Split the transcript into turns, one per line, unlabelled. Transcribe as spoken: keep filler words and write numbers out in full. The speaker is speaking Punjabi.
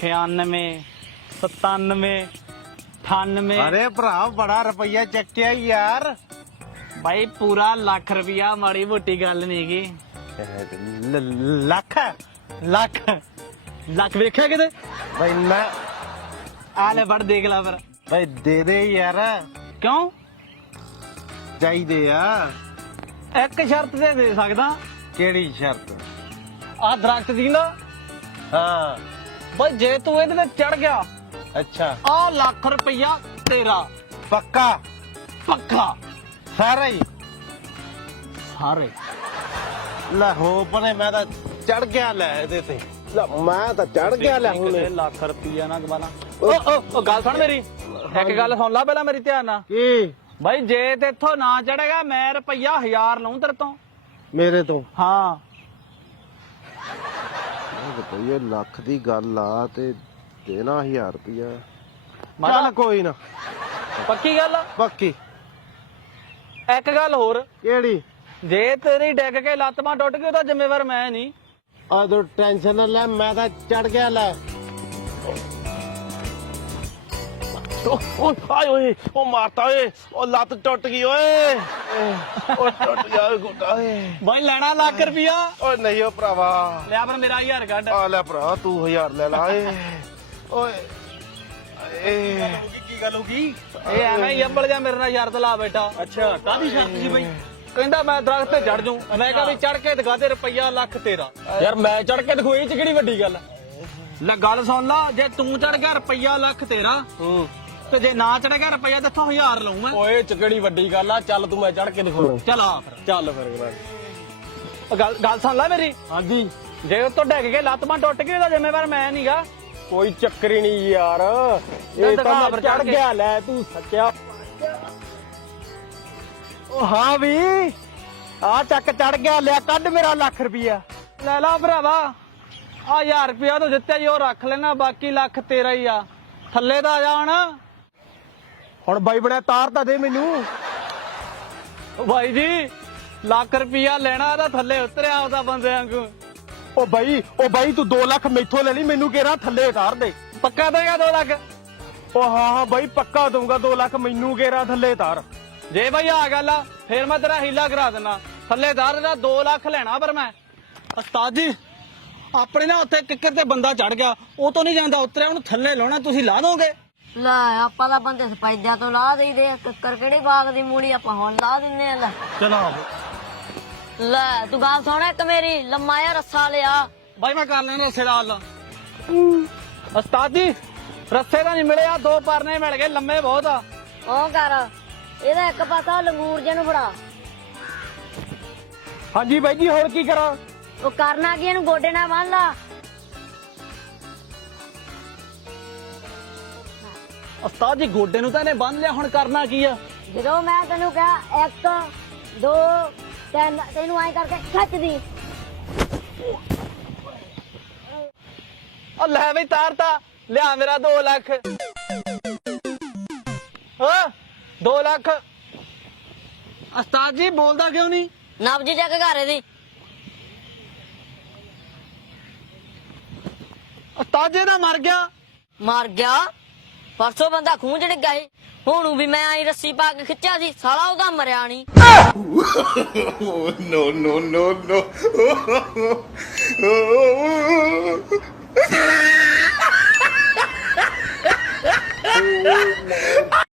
छियानवे सतानवे अठानवे।
अरे भरा बड़ा रुपया चक्या यार।
भाई पूरा लाख रुपया माड़ी मोटी गल नहीं की।
लख
लख लख वेख्या किते
भाई मैं
आ ले बड़ देख ला फिर।
भाई दे दे यार।
क्यों
चाहिए यार।
एक शर्त ते दे सकदा।
केड़ी शर्त?
आ दरख्त दी ना
हाँ
भाई जे तू इहदे ते चढ़ गया
अच्छा
आ लाख रुपया तेरा
पक्का
पक्का
सारा ही।
सारे
ਲੈ ਹੋ ਪਰੇ ਮੈਂ ਤਾਂ ਚੜ ਗਿਆ ਲੈ ਇਹਦੇ ਤੇ ਲੈ ਮੈਂ ਤਾਂ ਚੜ ਗਿਆ ਲੈ ਹੁਣ
ਲੱਖ ਰੁਪਇਆ ਨਾ ਗਵਾਲਾ। ਓ ਓ ਗੱਲ ਸੁਣ ਮੇਰੀ ਇੱਕ ਗੱਲ ਸੁਣ ਲੈ ਪਹਿਲਾਂ ਮੇਰੀ ਧਿਆਨ ਨਾਲ।
ਕੀ
ਭਾਈ ਜੇ ਤੇ ਇੱਥੋਂ ਨਾ ਚੜੇਗਾ ਮੈਂ ਰੁਪਈਆ ਹਜ਼ਾਰ ਲਊਂ ਤੇਰੇ ਤੋਂ।
ਮੇਰੇ ਤੋਂ?
ਹਾਂ
ਰੁਪਈਏ ਲੱਖ ਦੀ ਗੱਲ ਆ ਤੇ ਦੇਣਾ ਹਜ਼ਾਰ ਰੁਪਈਆ।
ਚੱਲ
ਚੱਲ ਕੋਈ ਨਾ
ਪੱਕੀ ਗੱਲ ਆ।
ਪੱਕੀ।
ਇੱਕ ਗੱਲ ਹੋਰ
ਕਿਹੜੀ?
ਜੇ ਤੇਰੀ ਡਿੱਗ ਕੇ ਲੱਤ ਬਾਂਹ ਟੁੱਟ ਗਈ ਉਹਦਾ ਜ਼ਿੰਮੇਵਾਰ ਮੈਂ ਨਹੀਂ।
ਆ ਤੂੰ ਟੈਨਸ਼ਨ ਨਾ ਲੈ ਮੈਂ ਤਾਂ ਚੜ ਗਿਆ ਲੈ। ਓ ਆਏ ਓਏ ਉਹ ਮਾਰਤਾ ਓਏ ਉਹ ਲੱਤ ਟੁੱਟ ਗਈ ਓਏ ਉਹ ਟੁੱਟ ਗਿਆ ਗੋਡਾ ਓਏ।
ਭਾਈ ਲੈਣਾ ਲੱਖ ਰੁਪਇਆ।
ਓਏ ਨਹੀਂ ਓ ਭਰਾਵਾ
ਲਿਆ ਪਰ ਮੇਰਾ ਹਜ਼ਾਰ ਕੱਢ।
ਆ ਲੈ ਭਰਾ ਤੂੰ ਹਜ਼ਾਰ ਲੈ ਲਾ ਓਏ ਓਏ ਏ ਕੀ ਗੱਲ ਹੋ ਗਈ?
ਇਹ ਐਵੇਂ ਹੀ ਅੱਬਲ ਜਾ ਮੇਰੇ ਨਾਲ ਸ਼ਰਤ ਲਾ ਬੈਠਾ।
ਅੱਛਾ ਕਾਹਦੀ ਸ਼ਰਤ ਸੀ ਬਈ?
ਕਹਿੰਦਾ ਮੈਂ ਦਰਖਤ ਤੇ ਚੜ ਜਾਊਂ। ਮੈਂ ਕਿਹਾ ਵੀ ਚੜ ਕੇ ਦਿਖਾ ਦੇ ਰੁਪਈਆ ਲੱਖ ਤੇਰਾ।
ਯਾਰ ਮੈਂ ਚੜ ਕੇ ਦਿਖੋ ਇਹ ਚ ਕਿਹੜੀ ਵੱਡੀ ਗੱਲ।
ਲੈ ਗੱਲ ਸੁਣ ਲਾ ਜੇ ਤੂੰ ਚੜ ਗਿਆ ਰੁਪਈਆ ਲੱਖ ਤੇਰਾ
ਹੂੰ
ਤੇ ਜੇ ਨਾ ਚੜ ਗਿਆ ਰੁਪਈਆ ਤੇ ਇੱਥੋਂ ਹਜ਼ਾਰ ਲਊਂ ਮੈਂ।
ਓਏ ਚ ਕਿਹੜੀ ਵੱਡੀ ਗੱਲ ਆ। ਚੱਲ ਤੂੰ ਮੈਂ ਚੜ ਕੇ ਦਿਖਾਉਂ।
ਚੱਲ ਆ ਫਿਰ
ਚੱਲ ਫਿਰ
ਉਹ ਗੱਲ ਗੱਲ ਸੁਣ ਲੈ ਮੇਰੀ।
ਹਾਂਜੀ
ਜੇ ਉਹ ਤੋਂ ਡਿੱਗ ਕੇ ਲੱਤ ਬਾਂਹ ਟੁੱਟ ਗਈ ਉਹਦਾ ਜ਼ਿੰਮੇਵਾਰ ਮੈਂ ਨਹੀਂਗਾ।
ਕੋਈ ਚੱਕਰ ਹੀ ਨਹੀਂ ਯਾਰ। ਇਹ ਤਾਂ ਮੈਂ ਚੜ ਗਿਆ ਲੈ ਤੂੰ ਸੱਚਿਆ।
ਉਹ ਹਾਂ ਵੀ ਆ ਚੱਕ ਚੜ ਗਿਆ ਲਿਆ ਕੱਢ ਮੇਰਾ ਲੱਖ ਰੁਪਈਆ। ਲੈ ਲਾ ਭਰਾਵਾ ਆ ਹਜ਼ਾਰ ਰੁਪਈਆ ਤੂੰ ਦਿੱਤਾ ਜੀ ਉਹ ਰੱਖ ਲੈਣਾ ਬਾਕੀ ਲੱਖ ਤੇਰਾ ਹੀ ਆ। ਥੱਲੇ ਤਾਂ ਆ ਜਾ ਹੁਣ।
ਹੁਣ ਬਾਈ ਬਣਿਆ ਤਾਰ ਤਾਂ ਦੇ ਮੈਨੂੰ।
ਉਹ ਭਾਈ ਜੀ ਲੱਖ ਰੁਪਈਆ ਲੈਣਾ ਤਾਂ ਥੱਲੇ ਉਤਰਿਆ ਉਹਦਾ ਬੰਦੇ ਵਾਂਗੂ।
ਓ ਬਾਈ ਓ ਬਾਈ ਤੂੰ ਦੋ ਲੱਖ ਮੈਥੋਂ ਲੈ ਲਈ ਮੈਨੂੰ ਕਿਹੜਾ ਥੱਲੇ ਉਤਾਰ ਦੇ।
ਪੱਕਾ ਦੇਗਾ ਦੋ ਲੱਖ?
ਓ ਹਾਂ ਹਾਂ ਬਾਈ ਪੱਕਾ ਦਊਂਗਾ ਦੋ ਲੱਖ ਮੈਨੂੰ ਕਿਹੜਾ ਥੱਲੇ ਉਤਾਰ।
ਜੇ ਭਾਈ ਆ ਗੱਲ ਆ ਫੇਰ ਮੈਂ ਤੇਰਾ ਹੀਲਾ ਕਰਾ ਦਿੰਦਾ। ਥੱਲੇ ਦਾਰ ਦਾ ਦੋ ਲੱਖ ਲੈਣਾ ਪਰ ਮੈਂ। ਉਸਤਾਦ ਜੀ ਆਪਣੇ ਨਾ ਉੱਥੇ ਕਿੱਕਰ ਤੇ ਬੰਦਾ ਚੜ ਗਿਆ ਉਹ ਤੋਂ ਨਹੀਂ ਜਾਂਦਾ ਉਤਰਿਆ ਉਹਨੂੰ ਥੱਲੇ ਲਾਉਣਾ ਤੁਸੀਂ ਲਾ ਦੋਗੇ?
ਲੈ ਆਪਾਂ ਤਾਂ ਬੰਦੇ ਸਪੈਦਿਆਂ ਤੋਂ ਲਾ ਦੇਈਦੇ ਆ। ਕਿੱਕਰ ਕਿਹੜੀ ਬਾਗ ਦੀ ਮੂੜੀ ਆਪਾਂ ਹੁਣ ਲਾ ਦਿੰਨੇ ਆ। ਲੈ
ਚਲੋ
ਲੈ ਤੂੰ ਗੱਲ ਸੁਣ ਇੱਕ ਮੇਰੀ ਲੰਮਾ ਜਿਹਾ ਰੱਸਾ ਲਿਆ।
ਭਾਈ ਮੈਂ ਕਰ ਲੈਣਾ ਰੱਸੇ ਦਾ ਹੱਲ। ਉਸਤਾਦ ਜੀ ਰੱਸੇ ਦਾ ਨਹੀਂ ਮਿਲਿਆ ਦੋ ਪਰਨੇ ਮਿਲ ਗਏ ਲੰਮੇ ਬਹੁਤ ਆ।
ਉਹ ਕਰ ਇਹਦਾ ਇੱਕ ਪਾਸਾ ਲੰਗੂਰ ਜੇ ਨੂੰ ਫੜਾ।
ਹਾਂਜੀ ਬਾਈ ਜੀ ਹੁਣ ਕੀ ਕਰਾਂ?
ਉਹ ਕਰਨਾ ਕੀ ਇਹਨੂੰ ਗੋਡੇ ਨਾਲ ਬੰਨ ਲਾ।
ਉਸਤਾਦ ਜੀ ਗੋਡੇ ਨੂੰ ਤਾਂ ਇਹਨੇ ਬੰਨ ਲਿਆ ਹੁਣ ਕਰਨਾ ਕੀ ਆ?
ਜਦੋਂ ਮੈਂ ਤੈਨੂੰ ਕਿਹਾ ਇੱਕ ਦੋ ਤਿੰਨ ਤੈਨੂੰ ਐਂ ਕਰਕੇ ਖਿੱਚਦੀ।
ਉਹ ਲੈ ਬਈ ਤਾਰਤਾ ਲਿਆ ਮੇਰਾ ਦੋ ਲੱਖ। ਹਾਂ ਦੋ ਲੱਖ। ਉਸਤਾਦ ਜੀ ਬੋਲਦਾ ਕਿਉਂ ਨਹੀਂ?
ਨਬਜੀ ਚੱਕ ਘਰ ਇਹਦੀ।
ਉਸਤਾਦ ਜੀ ਤਾਂ ਮਰ ਗਿਆ।
ਮਰ ਗਿਆ? ਪਰਸੋਂ ਬੰਦਾ ਖੂਹ ਚ ਡਿੱਗਾ ਸੀ ਹੁਣ ਵੀ ਮੈਂ ਆਈ ਰੱਸੀ ਪਾ ਕੇ ਖਿੱਚਿਆ ਸੀ ਸਾਲਾ ਉਹਦਾ ਮਰਿਆ ਨਹੀਂ।
no, no, no, no.